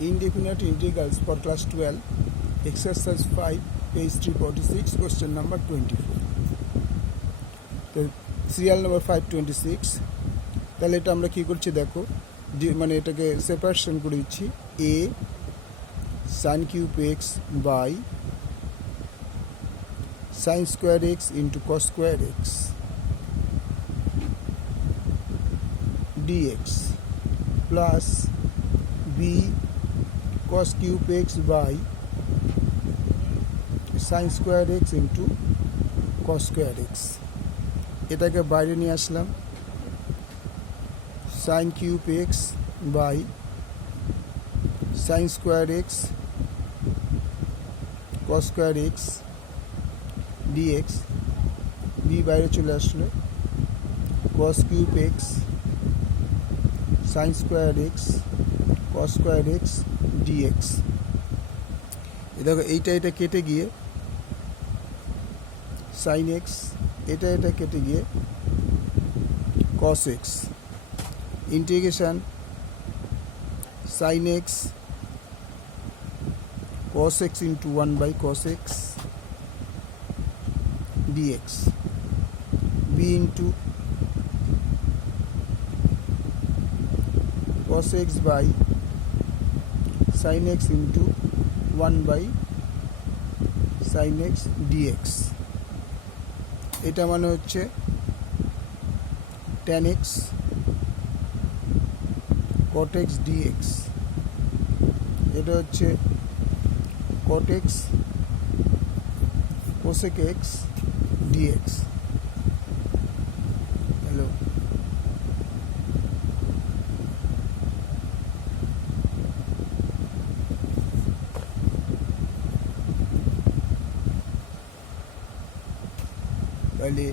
Indefinite integrals for class 12, exercise 5, page 346, question number 24. তো serial number 526। তাহলে এটা আমরা কী করছি দেখো, মানে এটাকে সেপারেশন করে দিচ্ছি। A sine cube X by sine square X into cos square X dx plus B cos cube x by sin square x into cos square x। এটাকে বাইরে নিয়ে আসলাম। sin cube x by sin square x cos square x dx, b বাইরে চলে আসলো। cos cube x sin square x cos square x dx। দেখো এইটা কেটে গিয়ে sin x, এটা কেটে গিয়ে cos x, integration sin x cos x into 1 by cos x dx, b into cos x by sin x into 1 by sin x dx। এটা মানে হচ্ছে tan x cot x dx, এটা হচ্ছে cot x cosec x dx। Hello, তাহলে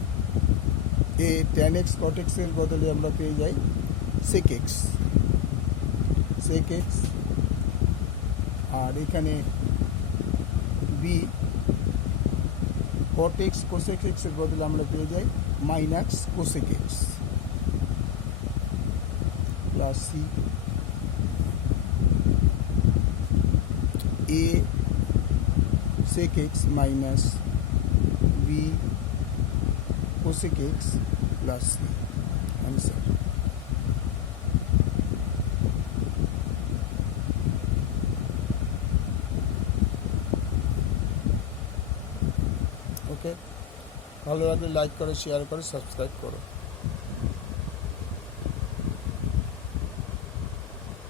এ tan x cot x এর বদলে আমরা পেয়ে যাই sec x, আর এখানে b cot x cosec x এর বদলে আমরা পেয়ে যাই minus cosec x plus c a sec x minus b cosec x plus c। Answer. Okay, ভালো লাগলে লাইক করো, শেয়ার করো, সাবস্ক্রাইব করো।